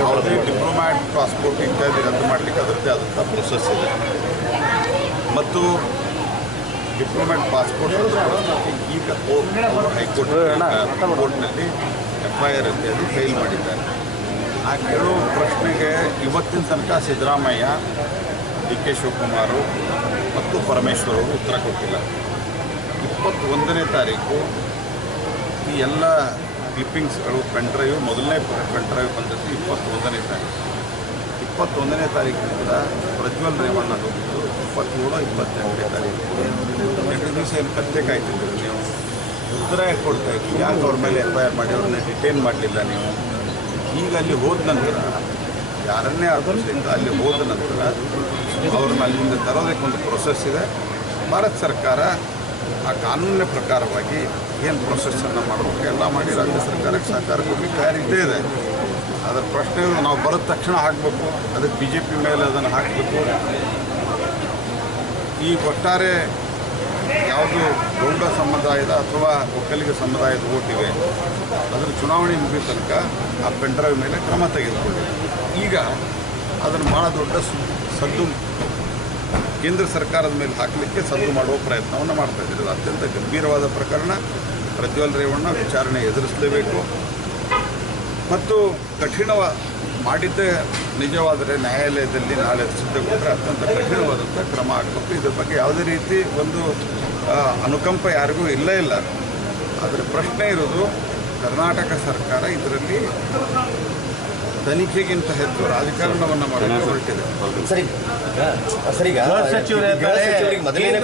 ಯಾವುದೇ Diplomat passport ಇತ್ಯಾದಿ ರದ್ದು ಮಾಡಲಿಕ್ಕೆ ಅದರದ್ದೇ ಆದಂಥ ಪ್ರೊಸೆಸ್ ಇದೆ ಮತ್ತು ಡಿಪ್ಲೊಮ್ಯಾಟ್ ಪಾಸ್ಪೋರ್ಟ್ ಈಗ ಹೈಕೋರ್ಟ್ನಲ್ಲಿ FIR ಇತ್ಯಾದಿ ಫೈಲ್ ಮಾಡಿದ್ದಾರೆ. ಆ ಕೇಳೋ ಪ್ರಶ್ನೆಗೆ ಇವತ್ತಿನ ತನಕ ಸಿದ್ದರಾಮಯ್ಯ, DK ಶಿವಕುಮಾರ್ ಮತ್ತು ಪರಮೇಶ್ವರ್ ಅವರು ಉತ್ತರ ಕೊಟ್ಟಿಲ್ಲ. 21ನೇ ತಾರೀಕು ಈ ಎಲ್ಲ ಕ್ಲಿಪ್ಪಿಂಗ್ಸ್ಗಳು ಪೆನ್ಡ್ರೈವ್ ಮೊದಲನೇ ಪೆನ್ಡ್ರೈವ್ ಬಂದದ್ದು 21ನೇ ತಾರೀಕು. 21ನೇ ತಾರೀಕಿನಿಂದ ಪ್ರಜ್ವಲ್ ರೇವಣ್ಣ ಹೋಗಿದ್ದು 27, 28ನೇ ತಾರೀಕು 2 ದಿವಸ ಏನು ಕತ್ತೆ ಕಾಯ್ತಿದ್ರು ನೀವು, ಉತ್ತರ ಕೊಡ್ತಾ ಇತ್ತು. ಯಾಕೆ ಅವ್ರ ಮೇಲೆ FIR ಮಾಡಿ ಅವ್ರನ್ನ ಡಿಟೈನ್ ಮಾಡಲಿಲ್ಲ ನೀವು? ಈಗ ಅಲ್ಲಿ ಹೋದ ನಂತರ ಯಾರನ್ನೇ ಆಧರಿಸಿಂದ ಅಲ್ಲಿ ಹೋದ ನಂತರ ಅವ್ರನ್ನ ಅಲ್ಲಿಂದ ತರೋದಕ್ಕೆ ಒಂದು ಪ್ರೊಸೆಸ್ ಇದೆ. ಭಾರತ ಸರ್ಕಾರ ಆ ಕಾನೂನಿನ ಪ್ರಕಾರವಾಗಿ ಏನು ಪ್ರೊಸೆಸ್ಸನ್ನು ಮಾಡಬೇಕು ಎಲ್ಲ ಮಾಡಿ ರಾಜ್ಯ ಸರ್ಕಾರಕ್ಕೆ ಸಹಕಾರ ಕೊಡಲಿಕ್ಕೆ ತಯಾರಿದ್ದೇ ಇದೆ. ಅದರ ಪ್ರಶ್ನೆ ನಾವು ಬರೋದ ತಕ್ಷಣ ಹಾಕಬೇಕು, ಅದಕ್ಕೆ BJP ಮೇಲೆ ಅದನ್ನು ಹಾಕಬೇಕು. ಈ ಒಟ್ಟಾರೆ ಯಾವುದು ಗೌಡ ಸಮುದಾಯದ ಅಥವಾ ಒಕ್ಕಲಿಗ ಸಮುದಾಯದ ಓಟಿವೆ ಅದರ ಚುನಾವಣೆ ಮುಗಿದ ತನಕ ಆ ಪೆನ್ಡ್ರೈವ್ ಮೇಲೆ ಕ್ರಮ ತೆಗೆದುಕೊಳ್ಳಿ. ಈಗ ಅದನ್ನು ಭಾಳ ದೊಡ್ಡ ಸದ್ದು ಕೇಂದ್ರ ಸರ್ಕಾರದ ಮೇಲೆ ಹಾಕಲಿಕ್ಕೆ ಸದ್ದು ಮಾಡುವ ಪ್ರಯತ್ನವನ್ನು ಮಾಡ್ತಾ ಇದ್ದಾರೆ. ಅದು ಅತ್ಯಂತ ಗಂಭೀರವಾದ ಪ್ರಕರಣ. ಪ್ರಜ್ವಲ್ ರೇವಣ್ಣ ವಿಚಾರಣೆ ಎದುರಿಸಲೇಬೇಕು ಮತ್ತು ಕಠಿಣ ಮಾಡಿದ್ದೇ ನಿಜವಾದರೆ ನ್ಯಾಯಾಲಯದಲ್ಲಿ ನಾಳೆ ಸಿದ್ಧಗೊಂಡ್ರೆ ಅತ್ಯಂತ ಕಠಿಣವಾದಂಥ ಕ್ರಮ ಆಗಬೇಕು. ಇದ್ರ ಬಗ್ಗೆ ಯಾವುದೇ ರೀತಿ ಒಂದು ಅನುಕಂಪ ಯಾರಿಗೂ ಇಲ್ಲ. ಅದರ ಪ್ರಶ್ನೆ ಇರೋದು ಕರ್ನಾಟಕ ಸರ್ಕಾರ ಇದರಲ್ಲಿ ತನಿಖೆಗಿಂತ ಹೆಚ್ಚು ರಾಜಕಾರಣವನ್ನು ಮಾಡಲು ಹೊರಟಿದೆ. ಸರಿ, ಗೃಹ ಸಚಿವರಿಗೆ